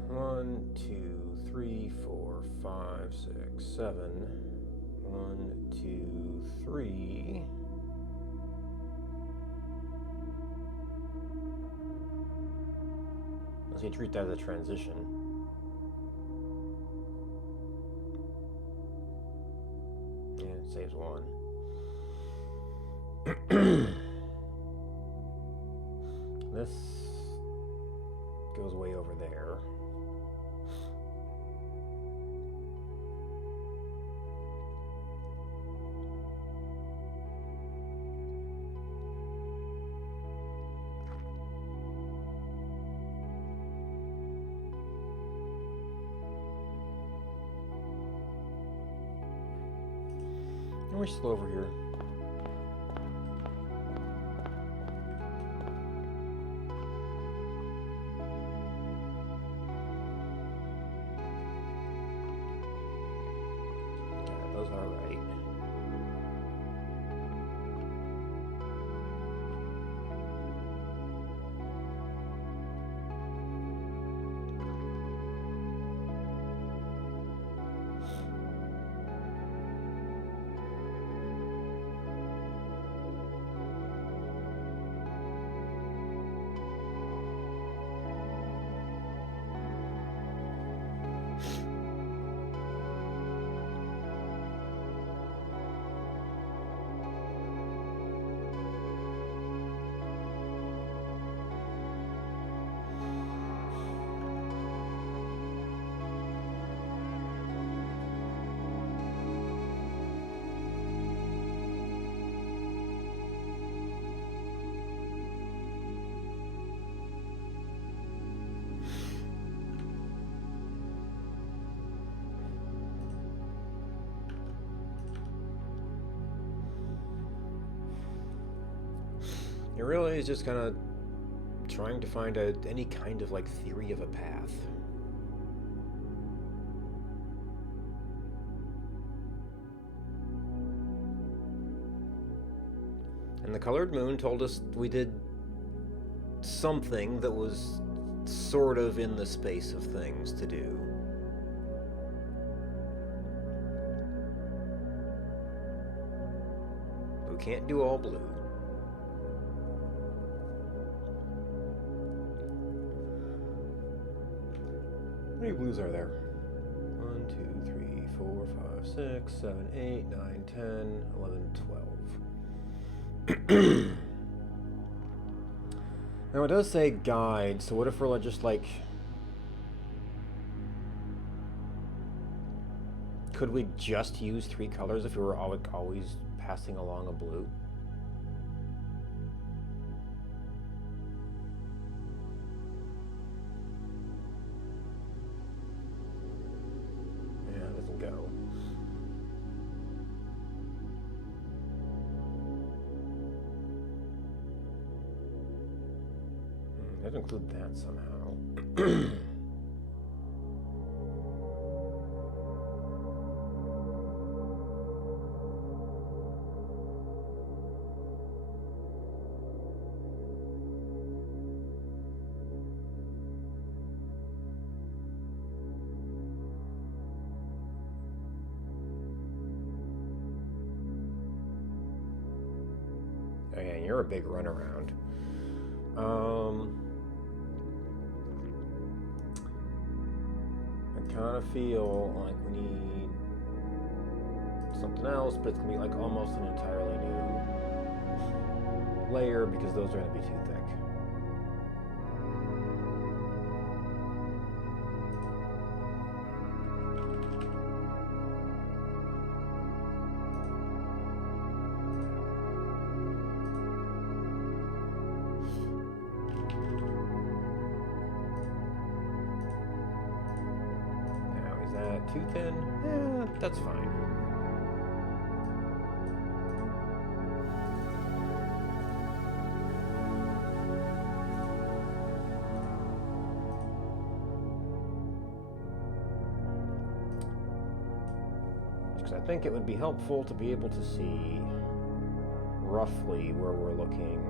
One, 2, 3, 4, 5, 6, 7. 1, 2, 3. Let's see, treat that as a transition. Yeah, it saves 1. This goes way over there. And we're still over here. Yeah, those are right. It really is just kind of trying to find any kind of like theory of a path. And the Colored Moon told us we did something that was sort of in the space of things to do. We can't do all blue. How many blues are there? 1, 2, 3, 4, 5, 6, 7, 8, 9, 10, 11, 12. Now it does say guide, so what if we're just like... Could we just use 3 colors if we were always passing along a blue. Yeah, it doesn't go. It doesn't include that somehow. Okay, you're a big runaround. I kind of feel like we need something else, but it's gonna be like almost an entirely new layer because those are gonna be too thick. Too thin? Yeah, that's fine. Because I think it would be helpful to be able to see roughly where we're looking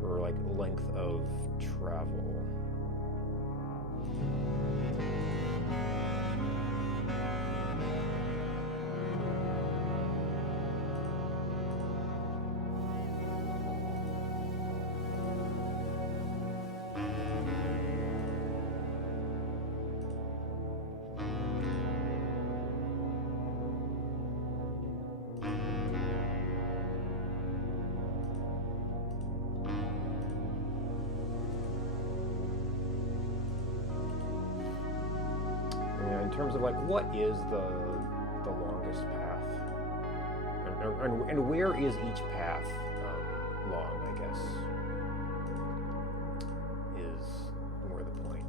for like length of travel. In terms of like what is the longest path, and where is each path long, I guess, is more the point.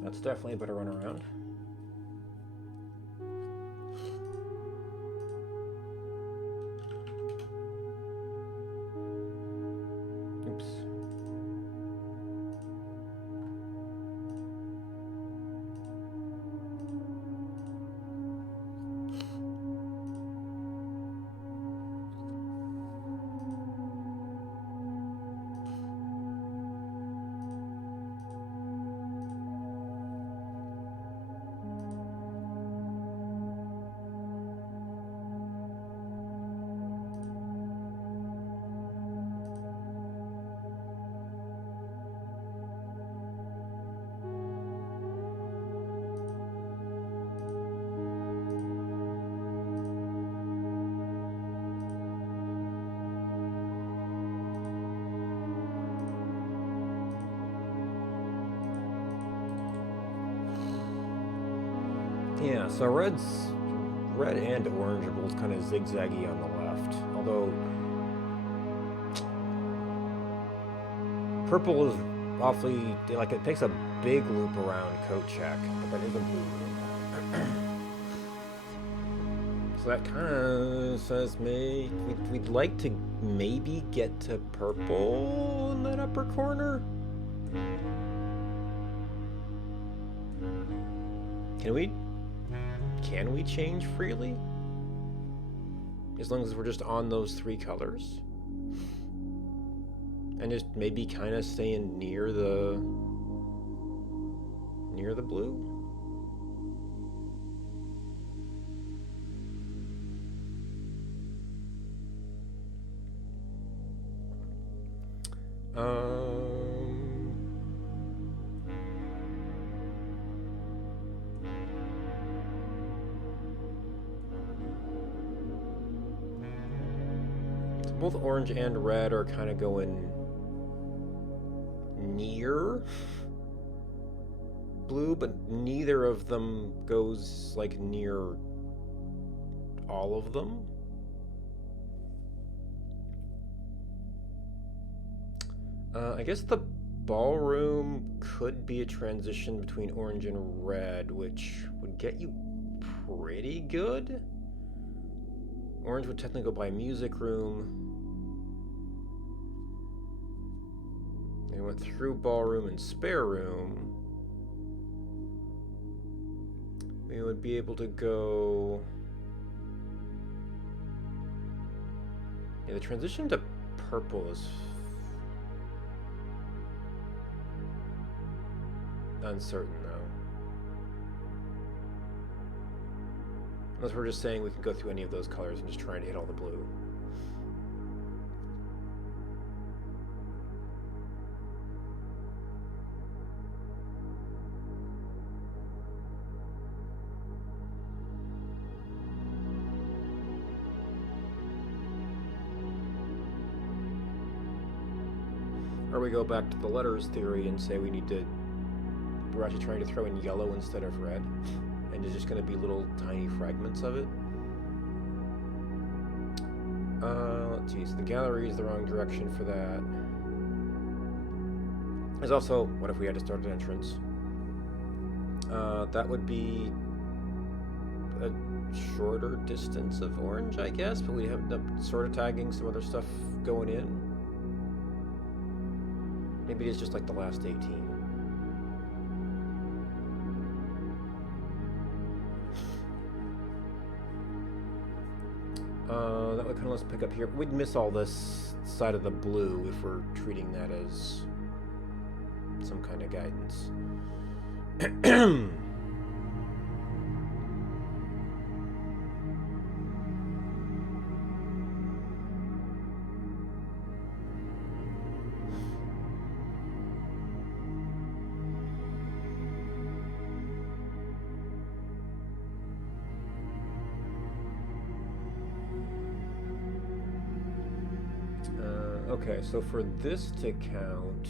That's definitely a better run around. Oops. Yeah, so red and orange are both kind of zigzaggy on the left, although purple is awfully, like, it takes a big loop around coat check, but that is a blue loop. So So that kind of says we'd like to maybe get to purple in that upper corner. Can we change freely? As long as we're just on those three colors? And just maybe kind of staying near the blue? So both orange and red are kind of going near blue, but neither of them goes like near all of them. I guess the ballroom could be a transition between orange and red, which would get you pretty good. Orange would technically go by music room. They went through ballroom and spare room. We would be able to go... Yeah, the transition to purple is uncertain, though. Unless we're just saying we can go through any of those colors and just trying to hit all the blue. Or we go back to the letters theory and say we're actually trying to throw in yellow instead of red, and it's just going to be little tiny fragments of it. Let's see, so the gallery is the wrong direction for that. There's also, what if we had to start an entrance? That would be a shorter distance of orange, I guess, but we'd have sort of tagging some other stuff going in. Maybe it's just like the last 18. That would kind of let's pick up here. We'd miss all this side of the blue if we're treating that as some kind of guidance. Okay, so for this to count,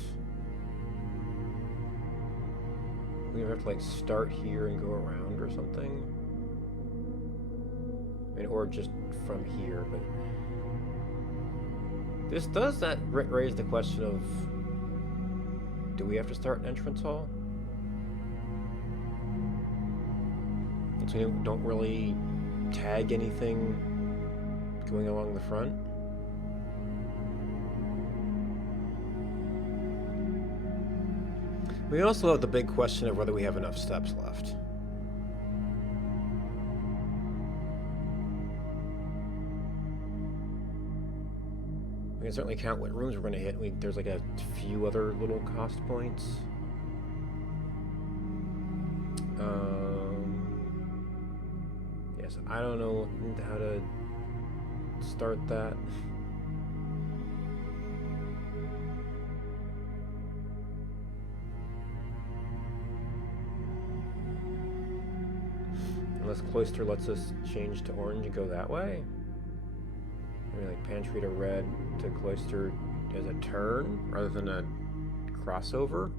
we have to like start here and go around or something. I mean, or just from here, but this does that raise the question of, do we have to start an entrance hall? So we don't really tag anything going along the front. We also have the big question of whether we have enough steps left. We can certainly count what rooms we're going to hit. There's like a few other little cost points. Yes, I don't know how to start that. Unless Cloister lets us change to orange and go that way. Maybe like Pantry to red to Cloister as a turn rather than a crossover.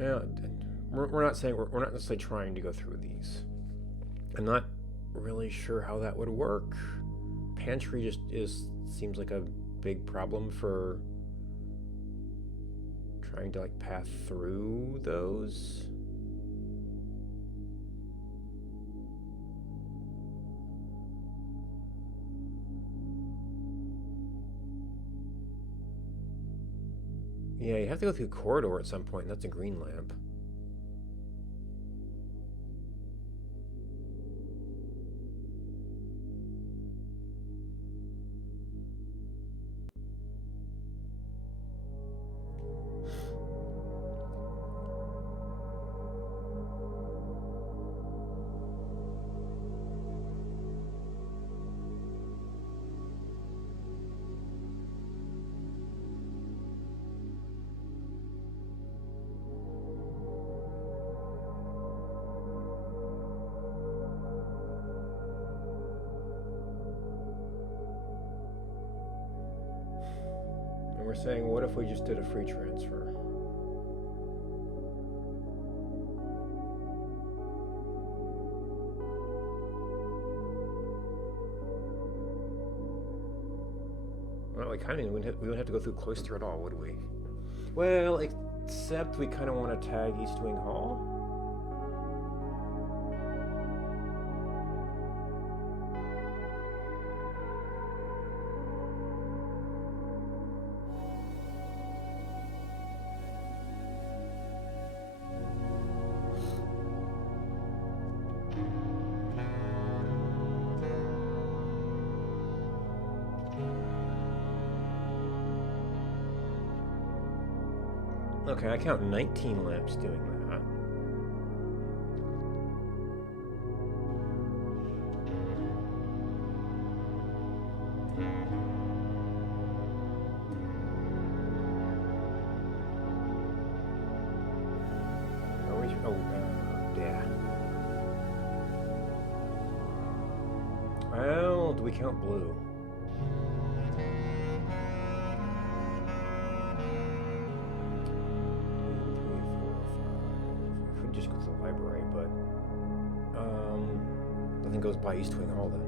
Yeah, we're not saying we're not necessarily trying to go through these. I'm not really sure how that would work. Pantry just seems like a big problem for trying to like path through those. Yeah, you have to go through a corridor at some point, and that's a green lamp. And we're saying, what if we just did a free transfer? Well, we kind of we wouldn't have to go through Cloister at all, would we? Well, except we kind of want to tag East Wing Hall. Okay, I count 19 lamps doing that. Are we? Oh, yeah. Well, do we count blue? Nothing goes by East Wing Hall then.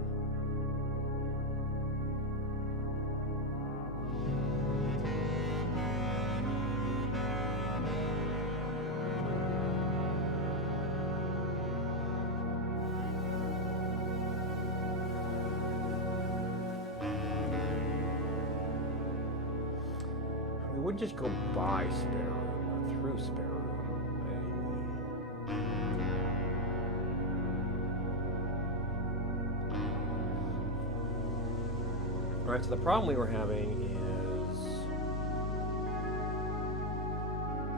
We would just go by Spare Room, not through Spare Room. Alright, so the problem we were having is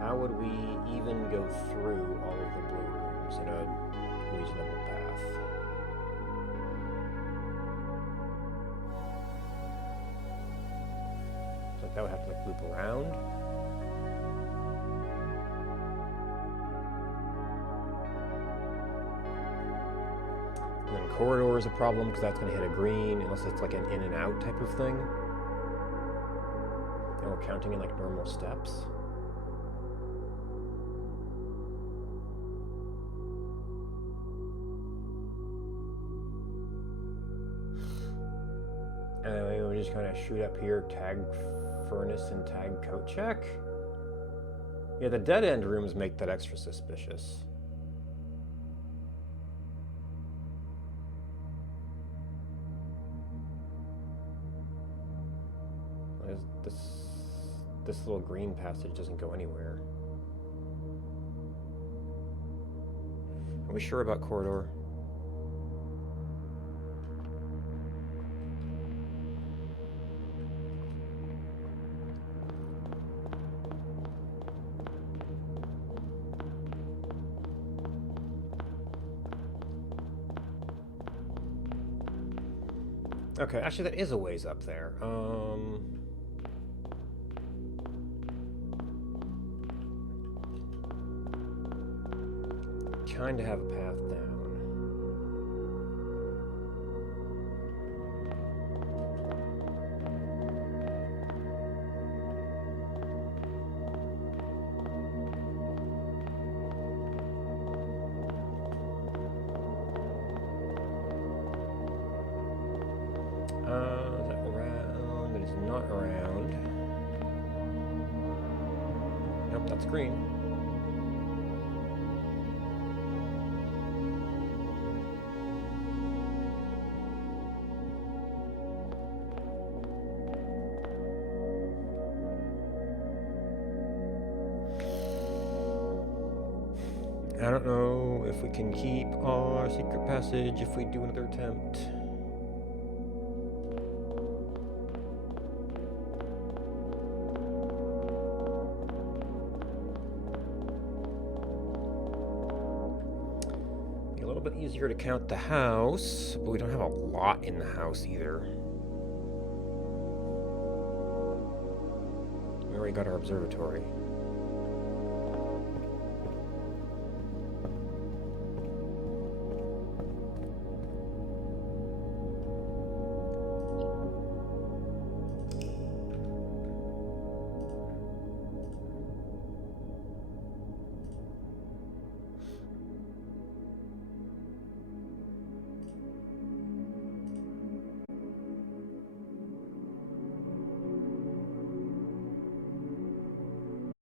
how would we even go through all of the blue rooms in a reasonable path? So that would have to like loop around. And then corridor is a problem because that's going to hit a green unless it's like an in and out type of thing. And we're counting in like normal steps. And then we just kind of shoot up here, tag furnace and tag coat check. Yeah, the dead end rooms make that extra suspicious. This little green passage doesn't go anywhere. Are we sure about corridor? Okay, actually that is a ways up there. Kind of have a path down. That's green. I don't know if we can keep our secret passage if we do another attempt. Be a little bit easier to count the house, but we don't have a lot in the house either. We already got our observatory.